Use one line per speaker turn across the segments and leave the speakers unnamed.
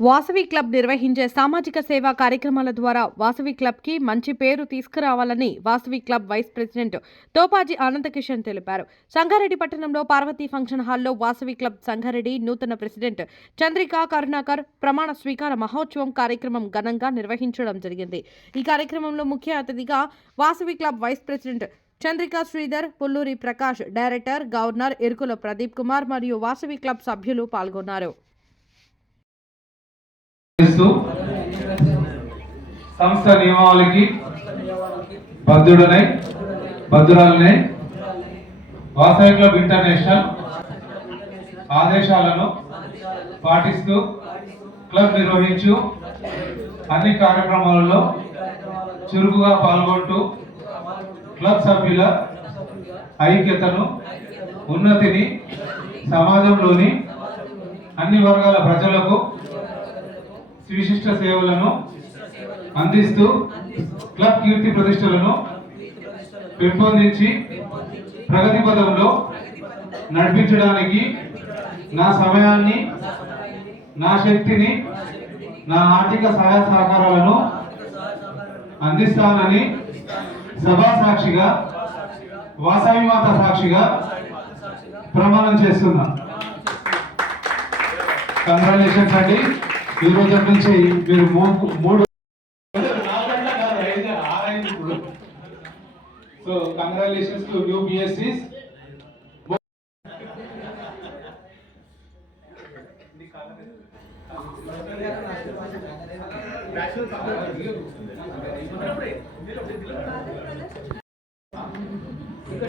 Vasavi club నిర్వహించే సామాజిక సేవా కార్యక్రమాల ద్వారా వాసవి క్లబ్కి మంచి పేరు తీసుకురావాలని Vasavi club vice president Topaji Anandkishan తెలిపారు. సంగారెడ్డి పట్టణంలో పార్వతీ ఫంక్షన్ హాల్లో వాసవి క్లబ్ సంగారెడ్డి నూతన ప్రెసిడెంట్ చంద్రిక కరుణాకర్ ప్రమాణ స్వీకార మహోత్సవం కార్యక్రమం ఘనంగా నిర్వహించడం జరిగింది. ఈ కార్యక్రమంలో ముఖ్య అతిథిగా Vasavi club vice president Chandrika Sridhar Pulluri Prakash director governor Erukula Pradeep Kumar మరియు వాసవి క్లబ్ సభ్యులు పాల్గొన్నారు.
సంస్థ నియమావళికి బద్ధుడనై బద్ధురాలనై వాసవి క్లబ్ ఇంటర్నేషనల్ ఆదేశాలను పాటిస్తూ క్లబ్ నిర్వహించు అన్ని కార్యక్రమాలలో చురుకుగా పాల్గొంటూ క్లబ్ సభ్యుల ఐక్యతను ఉన్నతిని సమాజంలోని అన్ని వర్గాల ప్రజలకు విశిష్ట సేవలను అందిస్తూ క్లబ్ కీర్తి ప్రతిష్టలను పెంపొందించి ప్రగతి పదంలో నడిపించడానికి నా సమయాన్ని నా శక్తిని నా ఆర్థిక సహాయ సహకారాలను అందిస్తానని సభా సాక్షిగా వాసవి మాత సాక్షిగా ప్రమాణం చేస్తున్నా. కంగ్రాచులేషన్స్ అండి. ఈ రోజు నుంచి మీరు మూడు so congratulations to new BSCs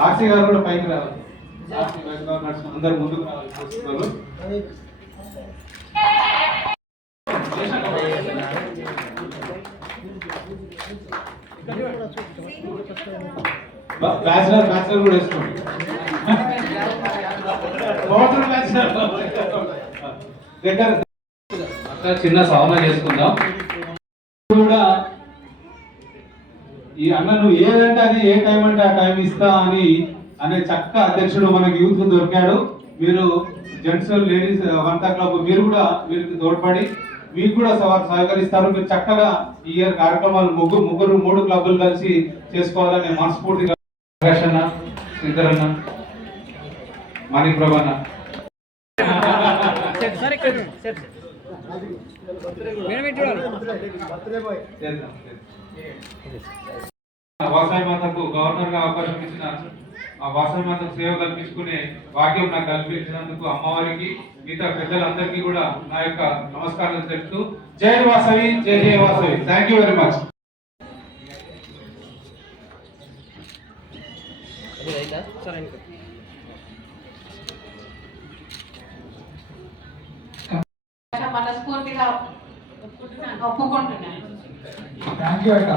RC గారు కూడా పైకి రావాలి. అందరు ముందుకు రావాలి చూస్తున్నారు బ- బ్యాచిలర్ బ్యాచిలర్ కూడా వేసుకోండి. బ్యాచిలర్. దగ్గర అక్కడ చిన్న సవరణ చేసుకుందాం. కూడా ఈ అన్న నువ్వు ఏదంటే అది ఏ టైం అంటే ఆ టైం ఇస్తా అని అనే చక్క అధ్యక్షుడు మనకి యూత్ దొరికాడు. మీరు జెంట్స్ లేడీస్ వంట క్లబ్ మీరు కూడా వీరికి తోడ్పడి మీకు కూడా సహ- సహకరిస్తారు. మీరు చక్కగా ఈ ఇయర్ కార్యక్రమాలు ముగ్గురు ముగ్గురు మూడు క్లబ్లు కలిసి చేసుకోవాలని మనస్ఫూర్తిగా ప్రకాష్ అన్న శ్రీధర్ అన్న మణిప్రభ అన్న చేద్దాం, చేద్దాం. వాసవి మాతకు గవర్నర్గా అవకాశం ఇచ్చిన ఆ మాతకు సేవ కల్పించుకునే భాగ్యం నాకు కల్పించినందుకు అమ్మవారికి మిగతా పెద్దలందరికీ కూడా నా యొక్క నమస్కారాలు తెలుపుతూ జై వాసవి జై జై Vasavi. Thank you very much
మనస్ఫూర్తిగా ఒప్పుకుంటున్నాను
థ్యాంక్ యూ అక్క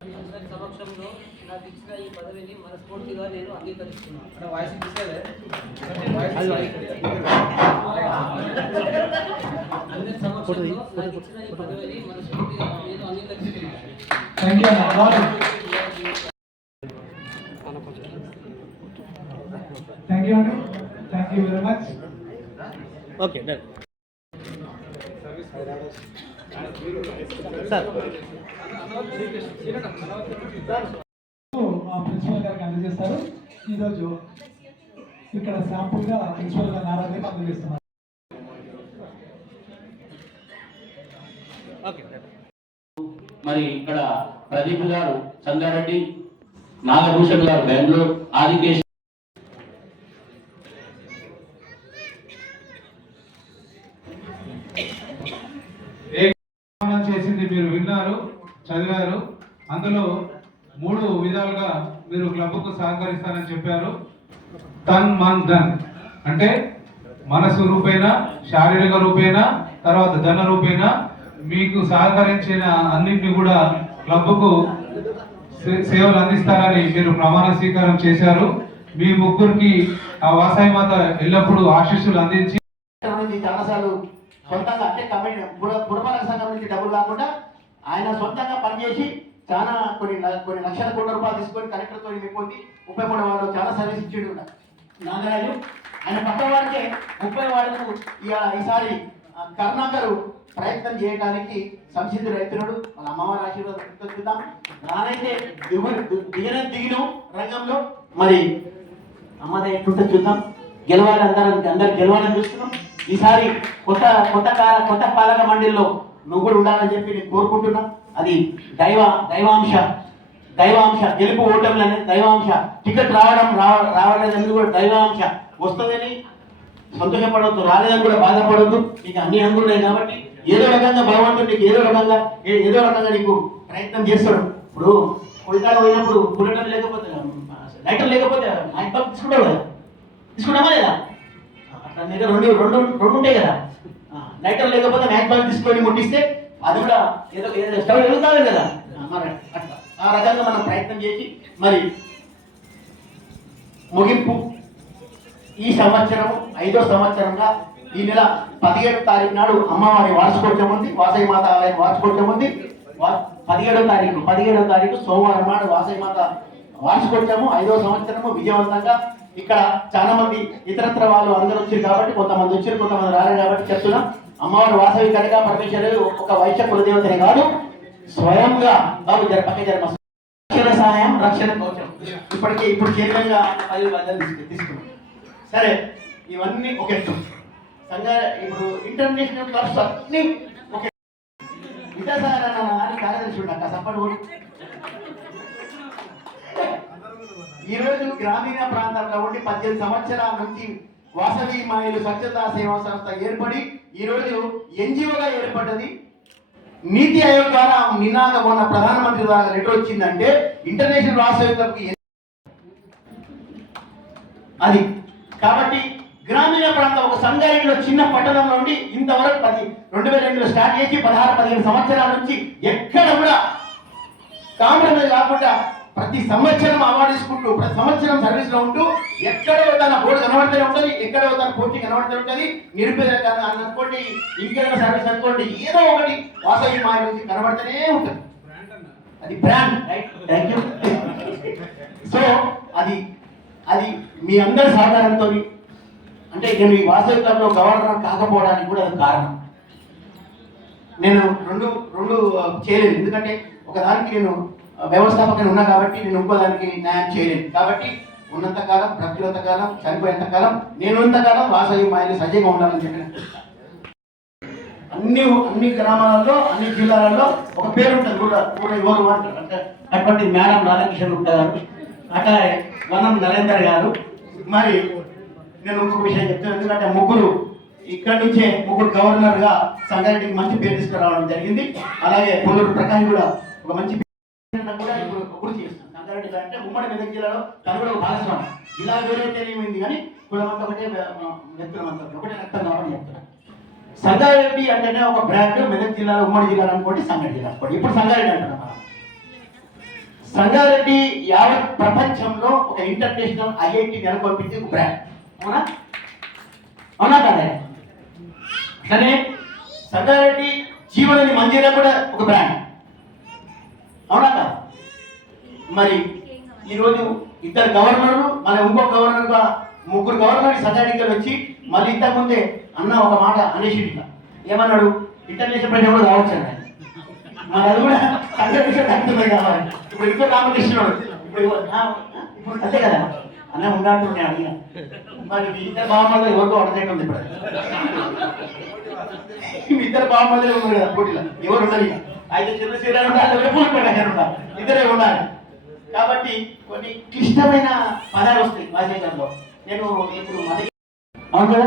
అందరి సమక్షంలో నాకు ఇచ్చిన ఈ పదవిని మనస్ఫూర్తిగా నేను అంగీకరిస్తున్నాను. వాయిస్ అందరి సమక్షంలో నాకు ఇచ్చిన ఈ పదవిని మనస్ఫూర్తిగా నేను అంగీకరిస్తున్నాను.
థ్యాంక్
మా ప్రిన్సిపల్ గారికి అందజేస్తారు. ఈరోజు ఇక్కడ శాంపుల్గా ప్రిన్సిపల్ గారు నారాయణ అందజేస్తున్నారు.
ఓకే. డన్
మరి ఇక్కడ ప్రదీప్ గారు సంగారెడ్డి నాగభూషణ్ గారు బెంగళూరు ఆదికేశ్
చేసింది మీరు విన్నారు చదివారు అందులో మీరు క్లబ్కు సహకరిస్తారని చెప్పారు. తన్ మన్ ధన్. అంటే మనసు రూపేణ శారీరక రూపేణ తర్వాత ధన రూపేణ మీకు సహకరించిన అన్నింటినీ కూడా క్లబ్కు సే- సేవలు అందిస్తారని మీరు ప్రమాణ స్వీకారం చేశారు. మీ ముగ్గురికి ఆ వాసాయి మాత ఎల్లప్పుడూ ఆశీస్సులు అందించి
చాలాసార్లు సొంతంగా అంటే కమిటీ పురపాలక సంఘం నుంచి డబ్బులు కాకుండా ఆయన సొంతంగా పనిచేసి చాలా కొన్ని కొన్ని లక్షల కోట్ల రూపాయలు తీసుకొని కలెక్టర్తో పొంది ముప్పై మూడు వాళ్ళు చాలా సర్వీస్ ఇచ్చేడు నాగరాజు ఆయన పక్క వాడికే ముప్పై వాళ్ళకు ఈసారి కర్ణాకరు ప్రయత్నం చేయడానికి సంసిద్ధి రైతుడు మన అమ్మవారి ఆశీర్వాదం చూద్దాం. నానైతే దిగిన దిగిన రంగంలో. మరి అమ్మది ఎట్లుంటే చూద్దాం. గెలవాలి అందరం అందరు గెలవాలని చూస్తున్నాం. ఈసారి కొత్త కొత్త కొత్త పాలక మండలిలో నువ్వు కూడా ఉండాలని చెప్పి నేను కోరుకుంటున్నాను అది దైవ దైవాంశ దైవాంశ. గెలుపు ఓటములు అనేది దైవాంశ. టికెట్ రావడం రావ రావలేదని కూడా దైవాంశ. వస్తుందని సంతోషపడవద్దు రాలేదని కూడా బాధపడవద్దు నీకు అన్ని హంగులు ఉన్నాయి కాబట్టి ఏదో రకంగా భగవంతుడు నీకు ఏదో రకంగా ఏ- ఏదో రకంగా నీకు ప్రయత్నం చేస్తాడు. ఇప్పుడు కొడికాడ పోయినప్పుడు బుల్లెట్ లేకపోతే లైటర్ లేకపోతే మైక్ బాక్స్ తీసుకుంటావు కదా? తీసుకున్నామా లేదా? అట్లా దగ్గర రెండు రెండు రెండు ఉంటాయి కదా. లైటర్ లేకపోతే మ్యాక్ బాల్ తీసుకొని ముట్టిస్తే అది కూడా ఏదో ఏదో స్టవ్ కదా? మరి అట్లా. ఆ రకంగా మనం ప్రయత్నం చేసి మరి ముగింపు ఈ సంవత్సరం ఐదో సంవత్సరంగా ఈ నెల పదిహేడు తారీఖు నాడు అమ్మవారి వార్షికోత్సవం ఉంది వాసవి మాత ఆలయం వార్షికోత్సవం ఉంది. పదిహేడో తారీఖు పదిహేడో తారీఖు సోమవారం నాడు వాసవి మాత వార్షికోత్సవము ఐదో సంవత్సరము విజయవంతంగా ఇక్కడ చాలా మంది ఇతరత్ర వాళ్ళు అందరూ వచ్చారు కాబట్టి కొంతమంది వచ్చారు కొంతమంది రాలేదు కాబట్టి చెప్తున్నాం. అమ్మవారు వాసవి కనుక పరమేశ్వరు ఒక వైశ్య కులదేవతనే కాదు స్వయంగా బాబు జర పక్క జర రక్షణ సహాయం రక్షణ కవచం ఇప్పటికే ఇప్పుడు కేంద్రంగా పది బాధ్యతలు తీసుకున్నాం. సరే ఇవన్నీ ఒక ఎత్తు సంఘ ఇప్పుడు ఇంటర్నేషనల్ క్లబ్స్ అన్ని ఒక ఇదే సార్ అన్న అని కార్యదర్శి ఉండక సపోర్ట్ ఈరోజు గ్రామీణ ప్రాంతంలో ఉండి పద్దెనిమిది సంవత్సరాల నుంచి వాసవి మాయలు స్వచ్ఛతా సేవా సంస్థ ఏర్పడి ఈరోజు ఎన్జిఓగా ఏర్పడ్డది. నీతి ఆయోగ్ ద్వారా నినాద మొన్న ప్రధానమంత్రి ద్వారా లెటర్ వచ్చిందంటే ఇంటర్నేషనల్ వాసవి క్లబ్కి అది. కాబట్టి గ్రామీణ ప్రాంతం ఒక సంగారెడ్డిలో చిన్న పట్టణంలో నుండి ఇంతవరకు పది రెండు వేల రెండులో స్టార్ట్ చేసి పదహారు పదిహేను సంవత్సరాల నుంచి ఎక్కడ కూడా కాంప్రమైజ్ కాకుండా ప్రతి సంవత్సరం అవార్డు తీసుకుంటూ ప్రతి సంవత్సరం సర్వీస్లో ఉంటూ ఎక్కడో తన బోర్డు కనబడుతూనే ఉంటుంది ఎక్కడో తన పోటీ కనబడుతూ ఉంటుంది నిరుపేద అనుకోండి ఇంకేదైనా సర్వీస్ అనుకోండి ఏదో ఒకటి వాసవి మా నుంచి కనబడుతూనే ఉంటుంది. అది బ్రాండ్ థ్యాంక్ యూ సో అది అది మీ అందరి సహకారంతో అంటే నేను ఈ వాసవి క్లబ్లో గవర్నర్ కాకపోవడానికి కూడా అది కారణం. నేను రెండు రెండు చేయలేదు. చేయలేను ఎందుకంటే ఒకదానికి నేను వ్యవస్థాపకని ఉన్నా కాబట్టి నేను ఇంకోదానికి న్యాయం చేయలేను. కాబట్టి ఉన్నంత కాలం బ్రతికినంత కాలం చనిపోయేంత కాలం నేను కాలం వాసవి మాయని సజీవంగా ఉండాలని చెప్పిన అన్ని అన్ని గ్రామాలలో అన్ని జిల్లాలలో ఒక పేరు ఉంటుంది. కూడా కూడా ఎవరు అంటారు? అంటే అటువంటి మేడం రాధాకృష్ణ గుప్తా గారు అట్లాగే వనం నరేందర్ గారు. మరి నేను ఇంకొక విషయం చెప్తాను. ఎందుకంటే ముగ్గురు ఇక్కడ నుంచే ముగ్గురు గవర్నర్గా సంగారెడ్డికి మంచి పేరు తీసుకురావడం జరిగింది. అలాగే పొల్లూరు ప్రకాష్ కూడా ఒక మంచి కూడా ఇప్పుడు గుర్తు చేస్తాం సంగారెడ్డి అంటే ఉమ్మడి మెదక్ జిల్లాలో తను కూడా ఒక భాగస్వామి. జిల్లా వేరైతే తెలియమైంది కానీ కులమంతా ఒకటే వ్యక్తులమంతా ఒకటే. రక్తం కాబట్టి సంగారెడ్డి అంటేనే ఒక బ్రాండ్ మెదక్ జిల్లాలో ఉమ్మడి జిల్లాలో అనుకోండి సంగారెడ్డి జిల్లా అనుకోండి. ఇప్పుడు సంగారెడ్డి అంటున్నాం మనం. సంగారెడ్డి యావత్ ప్రపంచంలో ఒక ఇంటర్నేషనల్ ఐఐటి నెలకొల్పించి ఒక బ్రాండ్. అవునా? అవునా కదా? సరే సంగారెడ్డి జీవనని మంజీరా కూడా ఒక బ్రాండ్ అవునా కదా మరి ఈరోజు ఇద్దరు గవర్నర్లు మన ఇంకో గవర్నర్గా ముగ్గురు గవర్నర్ సంగారెడ్డికి వచ్చి మళ్ళీ ఇంతకుముందే అన్న ఒక మాట అనేసి ఇట్లా. ఏమన్నాడు? ఇంటర్నేషనల్ ప్రజలు కూడా కావచ్చు అండి మరి అది కూడా సంఘర్షణ కావాలి ఇప్పుడు ఇంకో కాంపిటీషన్ ఇప్పుడు ఇవ్వ- ఇప్పుడు అంతే కదా. అన్న ఉండాలి నేను అడిగిన. మరి మీ ఇద్దరు బామ్మలో ఎవరికో అడగటం ఉంది ఇప్పుడు. మీ ఇద్దరు బామ్మలే ఉన్నారు కదా పోటీలో. ఎవరు ఉండరు అయితే చిన్న శ్రీరాడు ఉండాలి ఇద్దరే ఉండాలి. కాబట్టి కొన్ని క్లిష్టమైన పదాలు వస్తాయి వాచేతంలో నేను ఇప్పుడు మొదటి అవును కదా?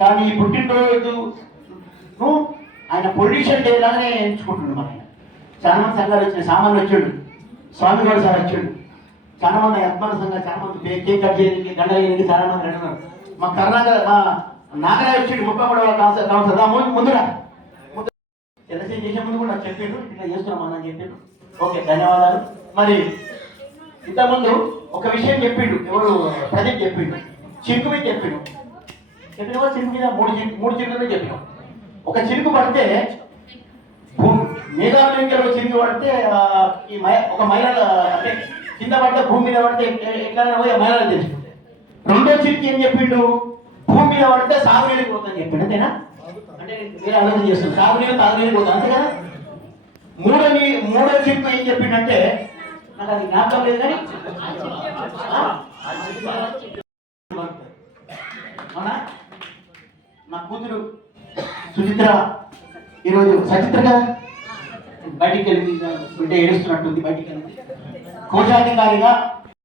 కానీ పుట్టినరోజు ఆయన పొల్యూషన్ డే లాగానే ఎంచుకుంటుండు మన ఆయన. చాలా మంది సంఘాలు వచ్చినాయి. సామాన్లు వచ్చాడు. స్వామి గారు సార్ వచ్చాడు. చాలా మంది అభిమాన సంఘాలు చాలా మంది కేక్ కట్ చేయడానికి దండ చేయడానికి చాలా మంది అడిగినారు మా కర్ణాటక మా నాగరాజు వచ్చాడు. ముప్పై మూడవ కౌన్సిల్ ముందు ముందురా. ముందు చేసే ముందు కూడా చెప్పిండు. ఇట్లా చేస్తున్నాం అని చెప్పిండు. ఓకే ధన్యవాదాలు. మరి ఇంతకుముందు ఒక విషయం చెప్పిండు ఎవరు ప్రదీప్ చెప్పిండు చిరుకు మీద చెప్పిండు. చెప్పిన చిరుకు మీద మూడు చిరుకు మూడు చిరుకుల మీద చెప్పినాం. ఒక చిరుకు పడితే భూ- మేఘాలంకలో చిరుకు పడితే ఈ మై ఒక మహిళ అంటే కింద పడితే భూమి మీద పడితే ఎట్లా పోయి మహిళలు తెలుసుకుంటే రెండో చిరుకు ఏం చెప్పిండు? భూమి మీద పడితే సాగునీళ్ళకి పోతుందని చెప్పిండు అంతేనా? అంటే మీరు వేరే ఆలోచన చేస్తాను తాగునీరు తాగునీరు పోతాను అంతే కదా మూడో మూడో చిరుకు ఏం చెప్పిండంటే నాకు అది జ్ఞాపకం లేదు కానీ అవునా నా కూతురు సుచిత్ర ఈరోజు సచిత్ర కదా బయటికి వెళ్ళి ఉంటే ఏడుస్తున్నట్టుంది బయటికి వెళ్ళి. కోశాధికారిగా